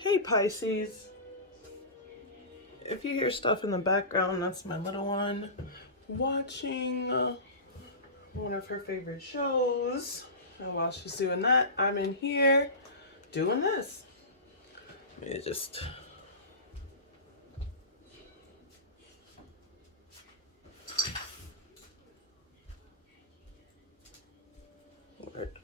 Hey Pisces, if you hear stuff in the background, that's my little one watching one of her favorite shows. And while she's doing that, I'm in here doing this. Let me just... Word.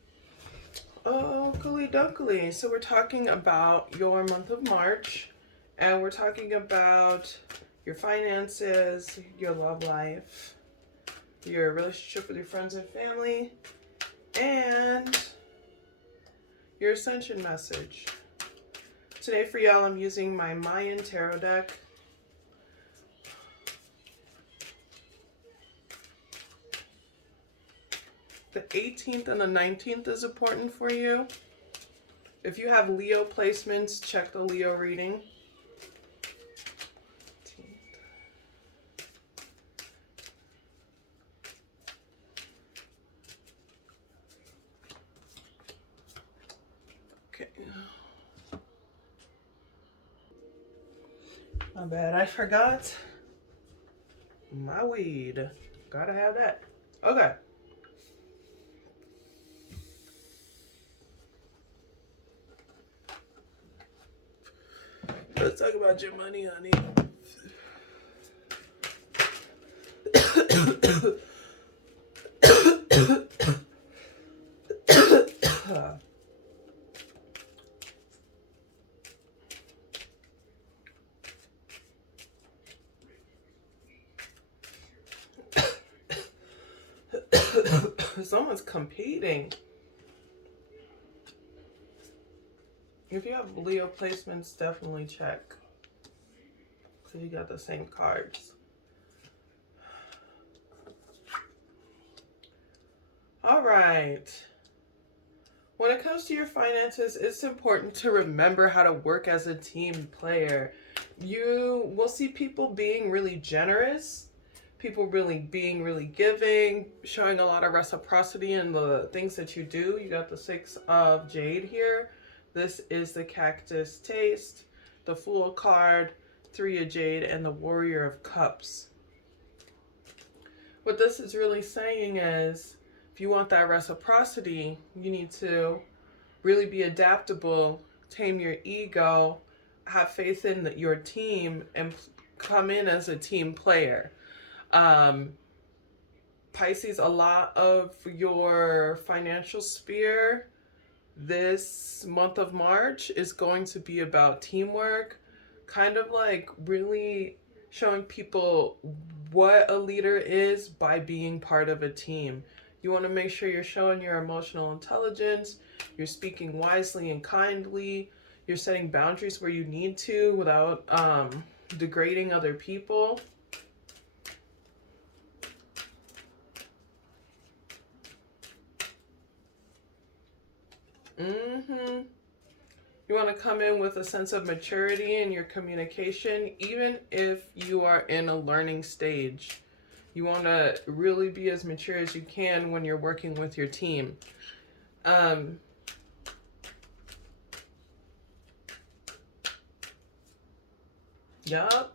Oh, Oakley Dokley. So we're talking about your month of March, and we're talking about your finances, your love life, your relationship with your friends and family, and your ascension message. Today for y'all, I'm using my Mayan tarot deck. The 18th and the 19th is important for you. If you have Leo placements, check the Leo reading. Okay. My bad, I forgot my weed. Gotta have that. Okay. Let's talk about your money, honey. Someone's competing. If you have Leo placements, definitely check. So you got the same cards. All right. When it comes to your finances, it's important to remember how to work as a team player. You will see people being really generous, people being really giving, showing a lot of reciprocity in the things that you do. You got the 6 of Jade here. This is the Cactus Taste, the Fool card, 3 of Jade, and the Warrior of Cups. What this is really saying is, if you want that reciprocity, you need to really be adaptable, tame your ego, have faith in your team, and come in as a team player. Pisces, a lot of your financial sphere this month of March is going to be about teamwork, kind of like really showing people what a leader is by being part of a team. You want to make sure you're showing your emotional intelligence, you're speaking wisely and kindly, you're setting boundaries where you need to without degrading other people. You want to come in with a sense of maturity in your communication, even if you are in a learning stage. You want to really be as mature as you can when you're working with your team. Yup.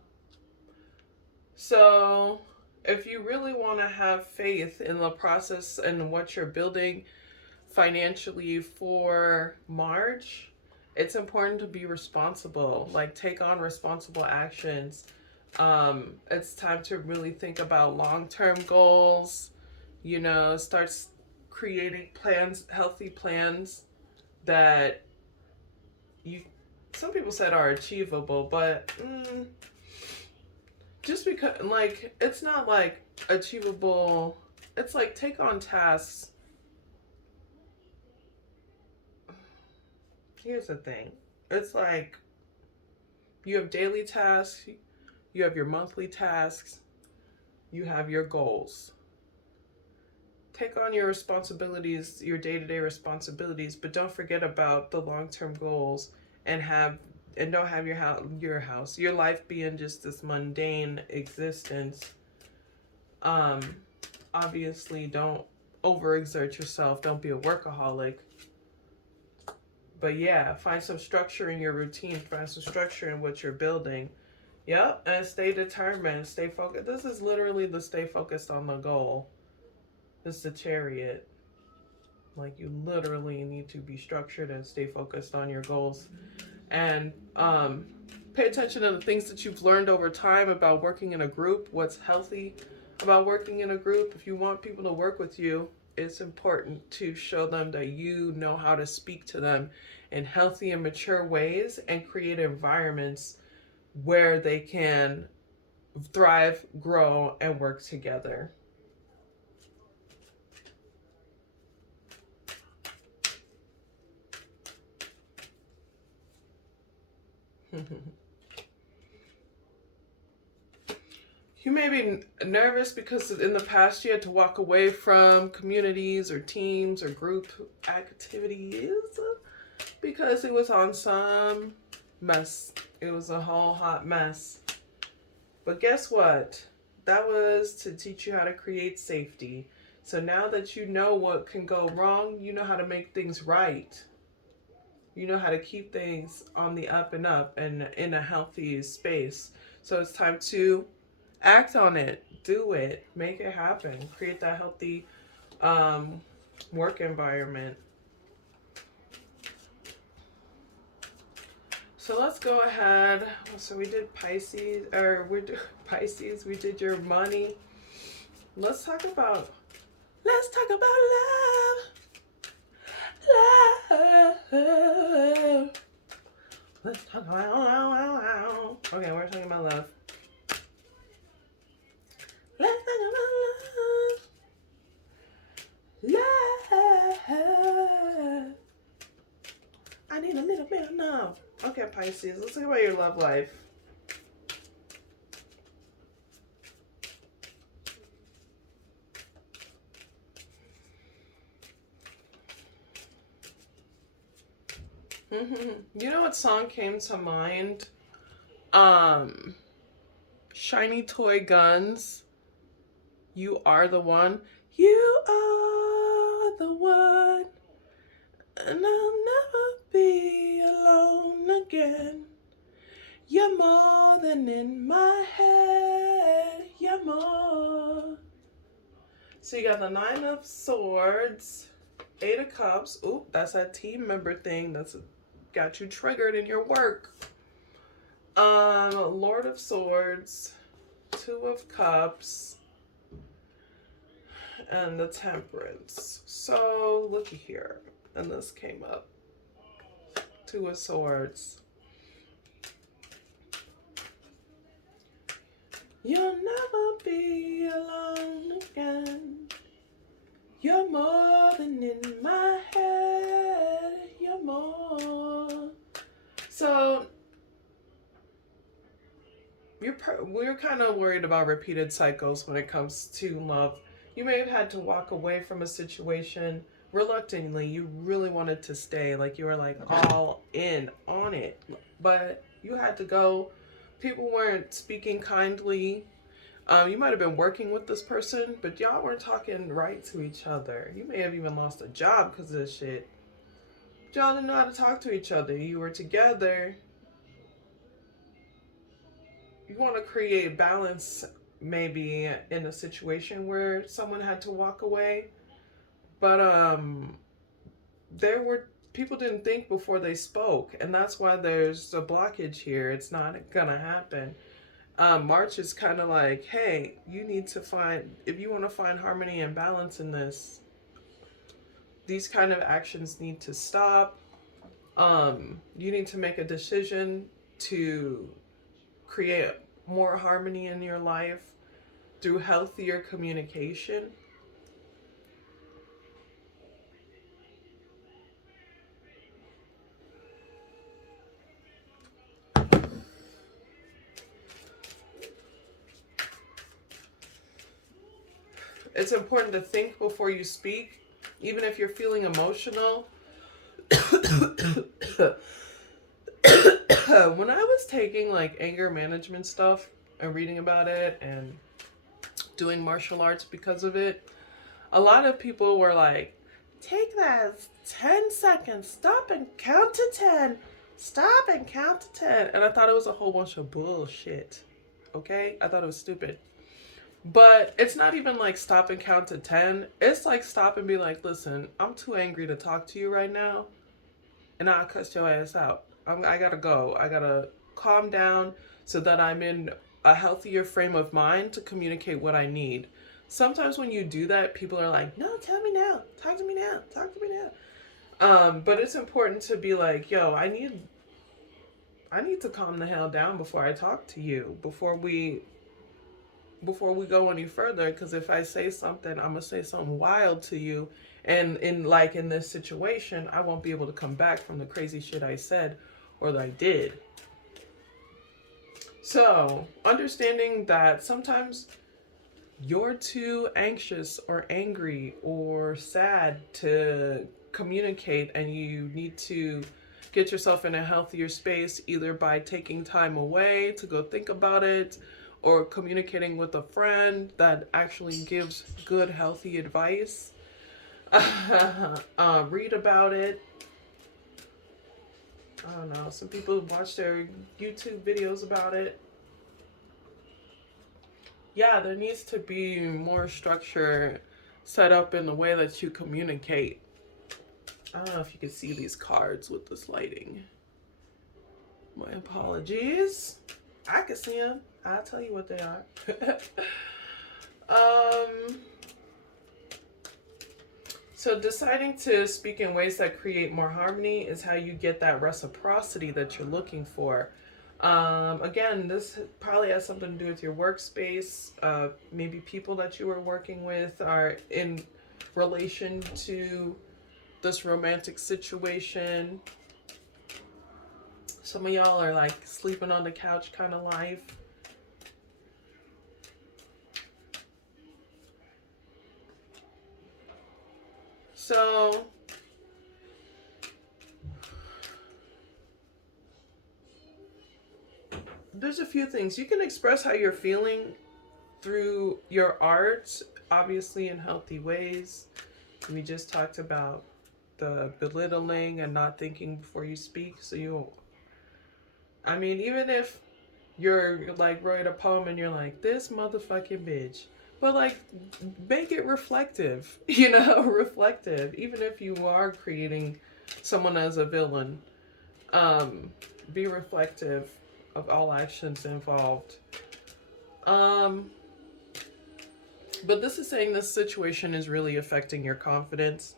So if you really want to have faith in the process and what you're building financially for March, it's important to be responsible, like take on responsible actions. It's time to really think about long-term goals, start creating plans, healthy plans that some people said are achievable, but just because, like, it's not like achievable, it's like take on tasks. Here's the thing. It's like you have daily tasks, you have your monthly tasks, you have your goals. Take on your responsibilities, your day-to-day responsibilities, but don't forget about the long-term goals and don't have your life being just this mundane existence. Obviously don't overexert yourself, don't be a workaholic. But yeah, find some structure in your routine, find some structure in what you're building. Yep, and stay determined, stay focused. This is literally the stay focused on the goal. This is the chariot. Like, you literally need to be structured and stay focused on your goals. And pay attention to the things that you've learned over time about working in a group, what's healthy about working in a group. If you want people to work with you, it's important to show them that you know how to speak to them in healthy and mature ways and create environments where they can thrive, grow, and work together. You may be nervous because in the past you had to walk away from communities or teams or group activities because it was on some mess. It was a whole hot mess. But guess what? That was to teach you how to create safety. So now that you know what can go wrong, you know how to make things right. You know how to keep things on the up and up and in a healthy space. So it's time to act on it, do it, make it happen, create that healthy work environment. So let's go ahead. So we did Pisces, or we did Pisces. We did your money. Let's talk about love. Love. Let's talk about. Okay, we're talking about love. Let's talk about love. Love. I need a little bit of love. Okay, Pisces, let's talk about your love life. You know what song came to mind? Shiny Toy Guns. You are the one. You are the one. And I'll never be alone again. You're more than in my head. You're more. So you got the 9 of Swords, 8 of Cups. Ooh, that's that team member thing. That's got you triggered in your work. Lord of Swords, 2 of Cups, and the Temperance. So looky here. And this came up. 2 of Swords. You'll never be alone again. You're more than in my head. You're more. So we're kind of worried about repeated cycles when it comes to love. You may have had to walk away from a situation reluctantly. You really wanted to stay, like you were like all in on it, but you had to go. People weren't speaking kindly. You might have been working with this person, but y'all weren't talking right to each other. You may have even lost a job because of this shit. But y'all didn't know how to talk to each other. You were together. You want to create balance maybe in a situation where someone had to walk away. But there were people didn't think before they spoke, and that's why there's a blockage here. It's not gonna happen. March is kind of like, hey, you need to find, if you want to find harmony and balance in this, these kind of actions need to stop. You need to make a decision to create more harmony in your life through healthier communication. It's important to think before you speak, even if you're feeling emotional. When I was taking like anger management stuff and reading about it and doing martial arts because of it, a lot of people were like, take that 10 seconds. Stop and count to 10. Stop and count to 10. And I thought it was a whole bunch of bullshit. Okay? I thought it was stupid. But it's not even like stop and count to 10. It's like stop and be like, listen, I'm too angry to talk to you right now. And I'll cuss your ass out. I gotta go. I gotta calm down so that I'm in a healthier frame of mind to communicate what I need. Sometimes when you do that, people are like, no, tell me now. Talk to me now. Talk to me now. But it's important to be like, yo, I need to calm the hell down before I talk to you, before we go any further, because if I say something, I'm gonna say something wild to you, and in this situation, I won't be able to come back from the crazy shit I said or that I did. So understanding that sometimes you're too anxious or angry or sad to communicate, and you need to get yourself in a healthier space, either by taking time away to go think about it or communicating with a friend that actually gives good, healthy advice. Read about it. I don't know. Some people watch their YouTube videos about it. Yeah, there needs to be more structure set up in the way that you communicate. I don't know if you can see these cards with this lighting. My apologies. I can see them. I'll tell you what they are. So deciding to speak in ways that create more harmony is how you get that reciprocity that you're looking for. Again, this probably has something to do with your workspace. Maybe people that you are working with are in relation to this romantic situation. Some of y'all are like sleeping on the couch kind of life. So there's a few things. You can express how you're feeling through your art, obviously in healthy ways. We just talked about the belittling and not thinking before you speak. So even if you're like write a poem and you're like, this motherfucking bitch, but like make it reflective, reflective. Even if you are creating someone as a villain, be reflective of all actions involved. But this is saying this situation is really affecting your confidence,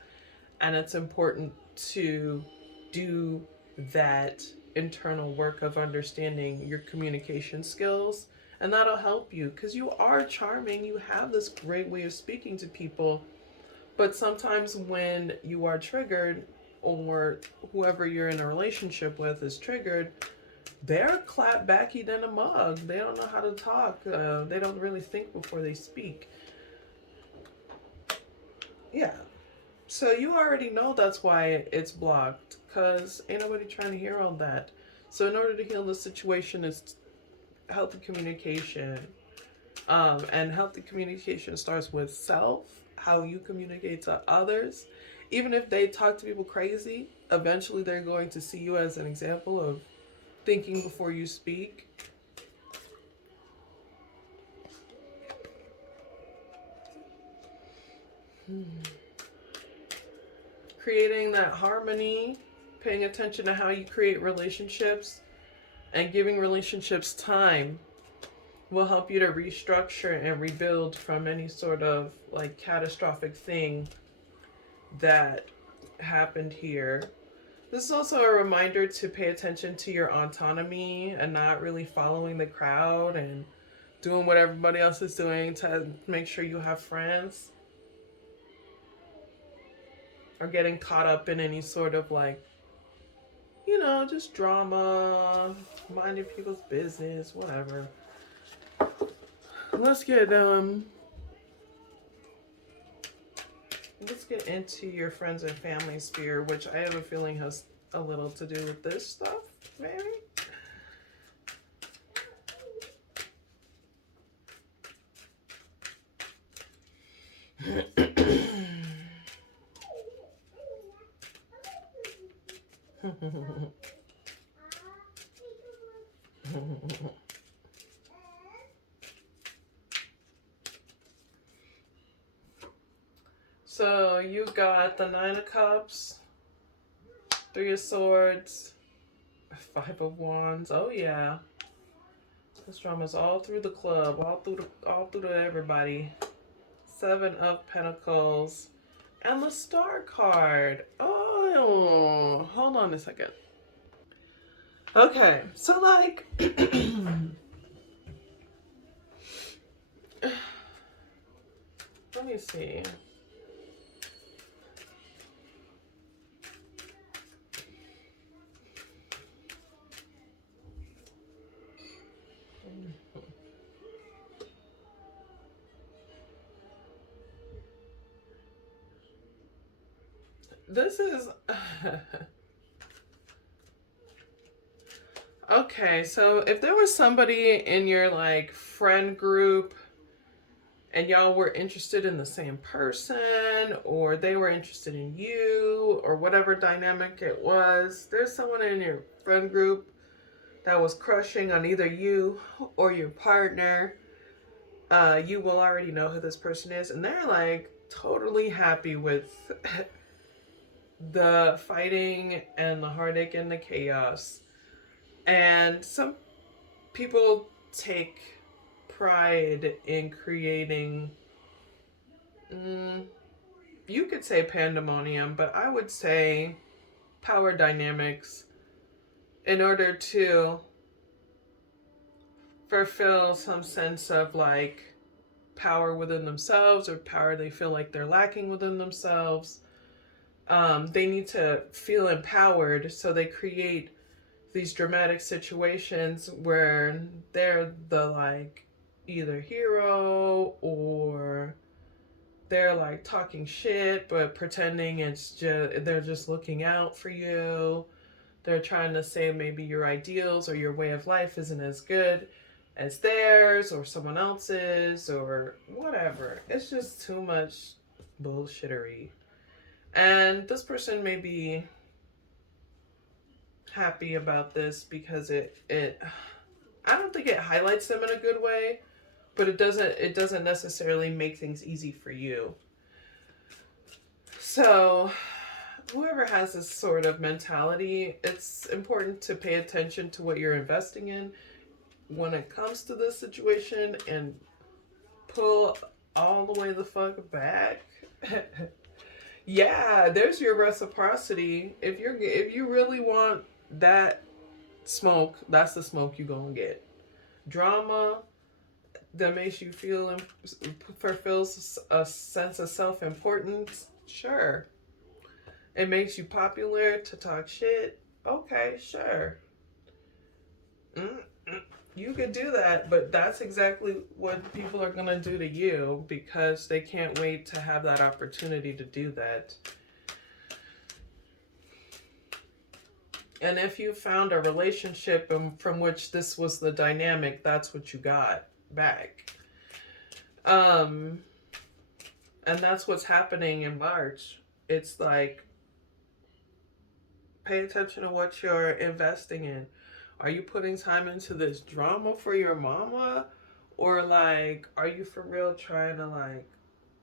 and it's important to do that internal work of understanding your communication skills, and that'll help you because you are charming. You have this great way of speaking to people, but sometimes when you are triggered, or whoever you're in a relationship with is triggered, they're clapbacky than a mug. They don't know how to talk. They don't really think before they speak. Yeah. So you already know that's why it's blocked, because ain't nobody trying to hear all that. So in order to heal the situation is healthy communication. And healthy communication starts with self, how you communicate to others. Even if they talk to people crazy, eventually they're going to see you as an example of thinking before you speak. Creating that harmony, paying attention to how you create relationships, and giving relationships time will help you to restructure and rebuild from any sort of like catastrophic thing that happened here. This is also a reminder to pay attention to your autonomy and not really following the crowd and doing what everybody else is doing to make sure you have friends, or getting caught up in any sort of like, just drama, minding people's business, whatever. Let's get into your friends and family sphere, which I have a feeling has a little to do with this stuff, maybe. So you got the Nine of Cups, Three of Swords, Five of Wands. Oh yeah, this drama's all through the club, all through the everybody. Seven of Pentacles, and the Star card. Oh, hold on a second. Okay, so like, let me see. This is okay. So if there was somebody in your like friend group and y'all were interested in the same person, or they were interested in you, or whatever dynamic it was, there's someone in your friend group that was crushing on either you or your partner. You will already know who this person is, and they're like totally happy with the fighting and the heartache and the chaos. And some people take pride in creating, you could say pandemonium, but I would say power dynamics in order to fulfill some sense of like power within themselves, or power they feel like they're lacking within themselves. They need to feel empowered, so they create these dramatic situations where they're the like either hero, or they're like talking shit but pretending it's just they're just looking out for you. They're trying to say maybe your ideals or your way of life isn't as good as theirs or someone else's or whatever. It's just too much bullshittery. And this person may be happy about this because it I don't think it highlights them in a good way, but it doesn't necessarily make things easy for you. So whoever has this sort of mentality, it's important to pay attention to what you're investing in when it comes to this situation and pull all the way the fuck back. Yeah, there's your reciprocity. If you really want that smoke, that's the smoke you're gonna get. Drama that makes you feel fulfills a sense of self-importance. Sure. It makes you popular to talk shit. Okay, sure. You could do that, but that's exactly what people are gonna do to you because they can't wait to have that opportunity to do that. And if you found a relationship from which this was the dynamic, that's what you got back. And that's what's happening in March. It's like, pay attention to what you're investing in. Are you putting time into this drama for your mama? Or like, are you for real trying to like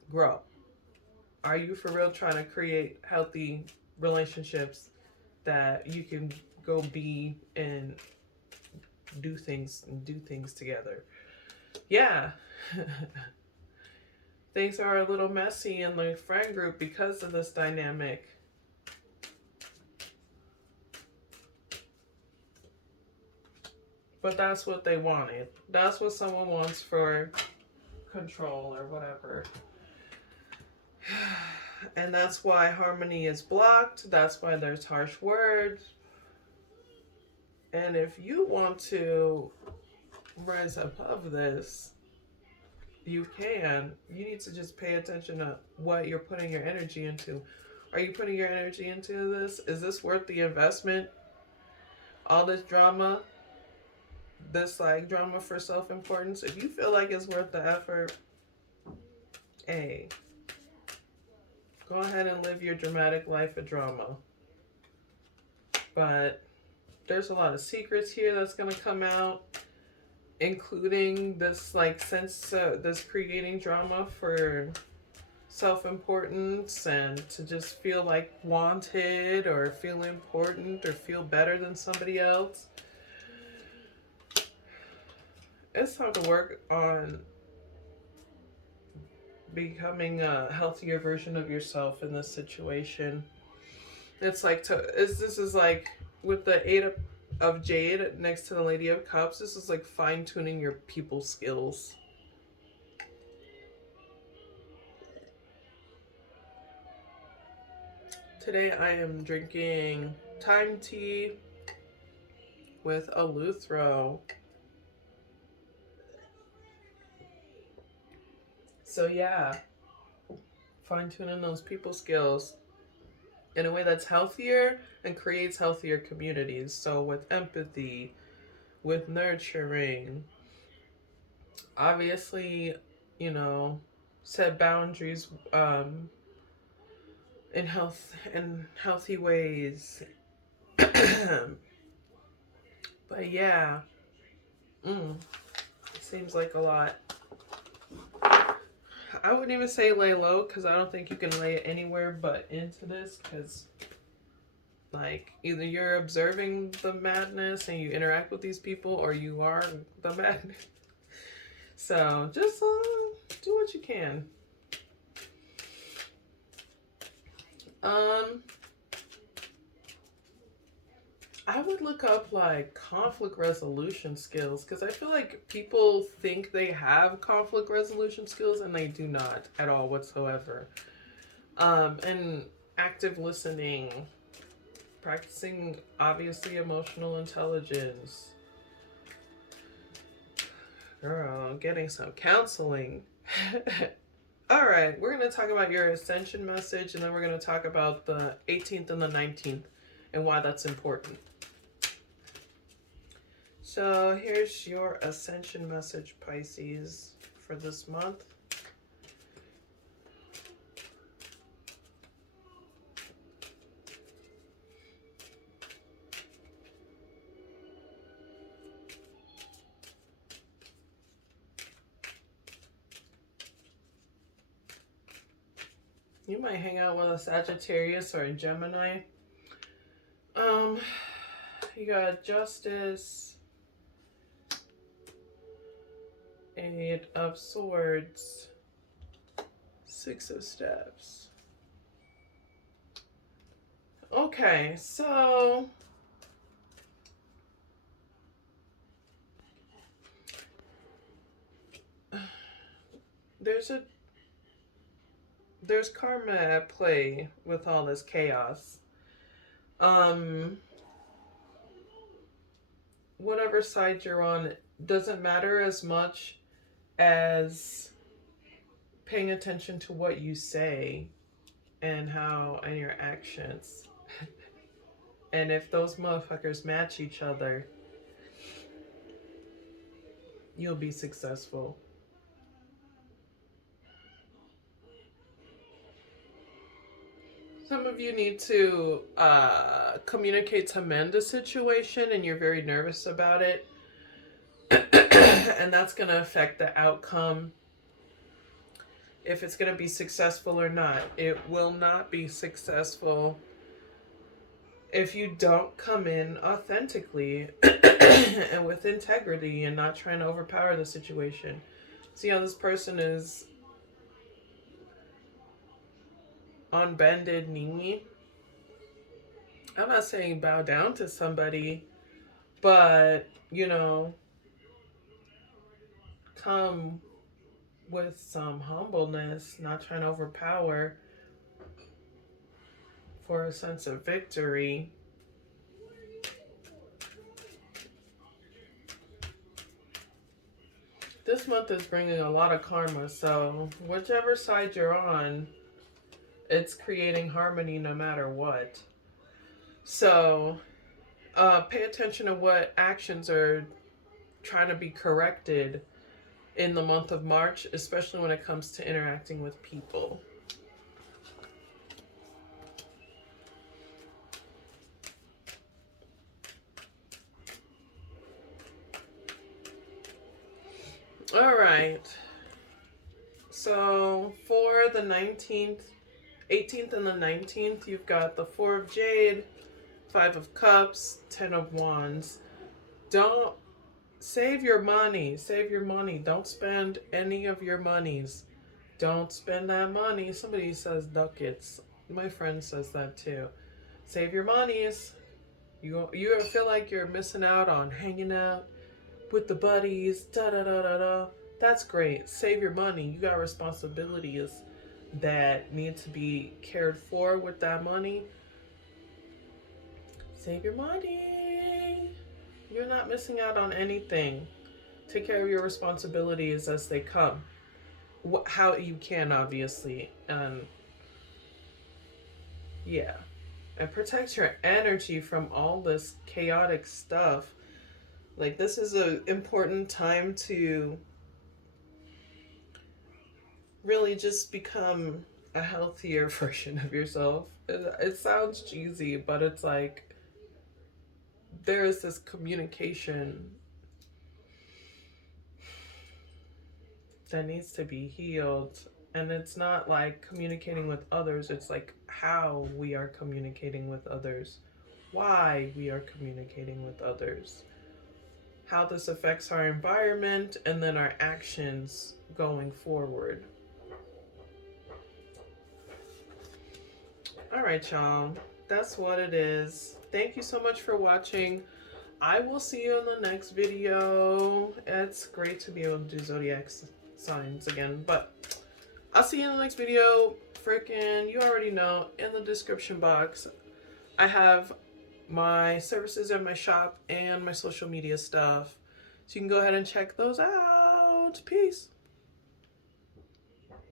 grow? Are you for real trying to create healthy relationships that you can go be and do things together? Yeah. Things are a little messy in the friend group because of this dynamic. But that's what they wanted. That's what someone wants for control or whatever. And that's why harmony is blocked. That's why there's harsh words. And if you want to rise above this, you can. You need to just pay attention to what you're putting your energy into. Are you putting your energy into this? Is this worth the investment? All this drama, this like drama for self-importance. If you feel like it's worth the effort, hey, go ahead and live your dramatic life of drama. but there's a lot of secrets here that's going to come out, including this like sense, this creating drama for self-importance and to just feel like wanted or feel important or feel better than somebody else. It's time to work on becoming a healthier version of yourself in this situation. It's like this is like with the of Jade next to the Lady of Cups. This is like fine tuning your people skills. Today I am drinking thyme tea with Eleuthero. So yeah, fine tuning those people skills in a way that's healthier and creates healthier communities. So with empathy, with nurturing, obviously, you know, set boundaries in healthy ways. But yeah, it seems like a lot. I wouldn't even say lay low because I don't think you can lay it anywhere but into this, because like either you're observing the madness and you interact with these people, or you are the madness. So just do what you can. I would look up like conflict resolution skills, because I feel like people think they have conflict resolution skills and they do not at all whatsoever. And active listening, practicing obviously emotional intelligence. Girl, getting some counseling. All right, we're going to talk about your ascension message, and then we're going to talk about the 18th and the 19th and why that's important. So here's your ascension message, Pisces, for this month. You might hang out with a Sagittarius or a Gemini. You got Justice, Eight of Swords, Six of Staves. Okay, so there's karma at play with all this chaos. Whatever side you're on doesn't matter as much as paying attention to what you say and your actions. And if those motherfuckers match each other, you'll be successful. Some of you need to communicate to mend a situation, and you're very nervous about it. And that's going to affect the outcome, if it's going to be successful or not. It will not be successful if you don't come in authentically and with integrity and not trying to overpower the situation. See how this person is on bended knee? I'm not saying bow down to somebody, but, come with some humbleness, not trying to overpower for a sense of victory. This month is bringing a lot of karma, so whichever side you're on, it's creating harmony no matter what. So pay attention to what actions are trying to be corrected in the month of March, especially when it comes to interacting with people. right. So for the 19th, 18th, and the 19th, you've got the Four of Jade, Five of Cups, Ten of Wands. Don't save your money. Save your money. Don't spend any of your monies. Don't spend that money. Somebody says ducats. My friend says that too. Save your monies. You feel like you're missing out on hanging out with the buddies. Da da da da da. That's great. Save your money. You got responsibilities that need to be cared for with that money. Save your money. You're not missing out on anything. Take care of your responsibilities as they come. How you can, obviously. And yeah. And protect your energy from all this chaotic stuff. Like, this is an important time to really just become a healthier version of yourself. It sounds cheesy, but it's like there is this communication that needs to be healed. And it's not like communicating with others, it's like how we are communicating with others, why we are communicating with others, how this affects our environment, and then our actions going forward. All right, y'all. That's what it is. Thank you so much for watching. I will see you in the next video. It's great to be able to do zodiac signs again, but I'll see you in the next video. Freaking, you already know, in the description box, I have my services at my shop and my social media stuff. So you can go ahead and check those out. Peace.